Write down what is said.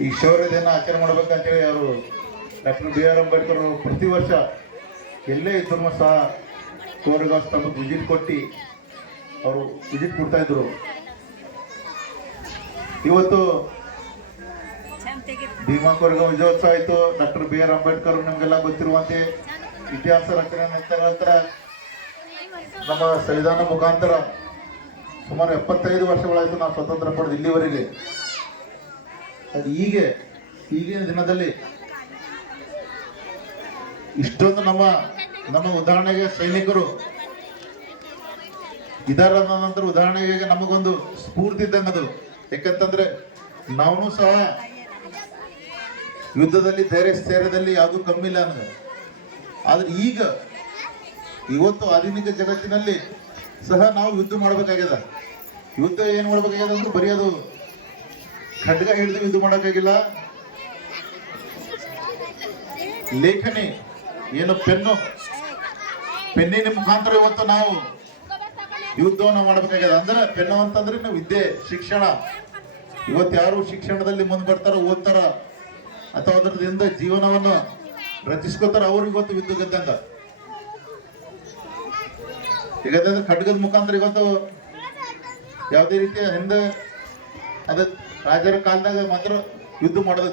ಈ ಶೌರ್ಯ ದಿನ ಆಚರಣೆ ಮಾಡ್ಬೇಕಂತೇಳಿ ಅವರು ಡಾಕ್ಟರ್ ಬಿ ಆರ್ ಅಂಬೇಡ್ಕರ್ ಪ್ರತಿ ವರ್ಷ ಎಲ್ಲೇ ಇದ್ರು ಸಹ ಕೋರೆಗಾಂವ್ ಸ್ತಂಭಕ್ಕೆ ವಿಸಿಟ್ ಕೊಟ್ಟು ಅವರು ವಿಸಿಟ್ ಕೊಡ್ತಾ ಇದ್ರು. ಇವತ್ತು ಭೀಮಾ ಕೋರೆಗಾಂವ್ ವಿಜಯೋತ್ಸವ ಆಯಿತು. ಡಾಕ್ಟರ್ ಬಿ ಆರ್ ಅಂಬೇಡ್ಕರ್ ನಮಗೆಲ್ಲ ಗೊತ್ತಿರುವಂತೆ ಇತಿಹಾಸ ರಚನೆ ನಂತರ ನಮ್ಮ ಸಂವಿಧಾನ ಮುಖಾಂತರ ಸುಮಾರು 75 ವರ್ಷಗಳಾಯಿತು ನಾವು ಸ್ವತಂತ್ರ ಪಡೆದು ಇಲ್ಲಿವರೆಗೆ. ಅದು ಈಗಿನ ದಿನದಲ್ಲಿ ಇಷ್ಟೊಂದು ನಮ್ಮ ಉದಾಹರಣೆಗೆ ಸೈನಿಕರು ಇದರ ನಂತರ ಉದಾಹರಣೆಗೆ ನಮಗೊಂದು ಸ್ಫೂರ್ತಿ ಇದ್ದಂಗದು. ಯಾಕಂತಂದ್ರೆ ನಾವು ಸಹ ಯುದ್ಧದಲ್ಲಿ ಧೈರ್ಯ ಸ್ಥೈರ್ಯದಲ್ಲಿ ಯಾವುದೂ ಕಮ್ಮಿ ಇಲ್ಲ ಅನ್ನೋದು. ಆದ್ರೆ ಇವತ್ತು ಆಧುನಿಕ ಜಗತ್ತಿನಲ್ಲಿ ಸಹ ನಾವು ಯುದ್ಧ ಮಾಡಬೇಕಾಗ್ಯದ. ಯುದ್ಧ ಏನು ಮಾಡ್ಬೇಕಾಗ್ಯದ ಅಂದ್ರೆ ಬರೀ ಅದು ಖಡ್ಗ ಹಿಡಿದು ಯುದ್ಧ ಮಾಡೋಕ್ಕಾಗಿಲ್ಲ. ಲೇಖನಿ ಏನು ಪೆನ್ನಿನ ಮುಖಾಂತರ ಇವತ್ತು ನಾವು ಯುದ್ಧವನ್ನು ಮಾಡಬೇಕಾಗ್ಯದ. ಅಂದ್ರೆ ಪೆನ್ನು ಅಂತಂದ್ರೆ ನಾವು ವಿದ್ಯೆ, ಶಿಕ್ಷಣ. ಇವತ್ತು ಯಾರು ಶಿಕ್ಷಣದಲ್ಲಿ ಮುಂದೆ ಬರ್ತಾರ, ಓದ್ತಾರ ಅಥವಾ ಅದರಿಂದ ಜೀವನವನ್ನು ರಚಿಸ್ಕೋತಾರ, ಅವ್ರು ಇವತ್ತು ಯುದ್ಧ ಗೆದ್ದಂಗ. ಈಗ ಖಡ್ಗದ ಮುಖಾಂತರ ಇವತ್ತು ಯಾವುದೇ ರೀತಿಯ ಹಿಂದೆ ಅದ ರಾಜರ ಕಾಲದಾಗ ಮಾತ್ರ ಯುದ್ಧ ಮಾಡೋದು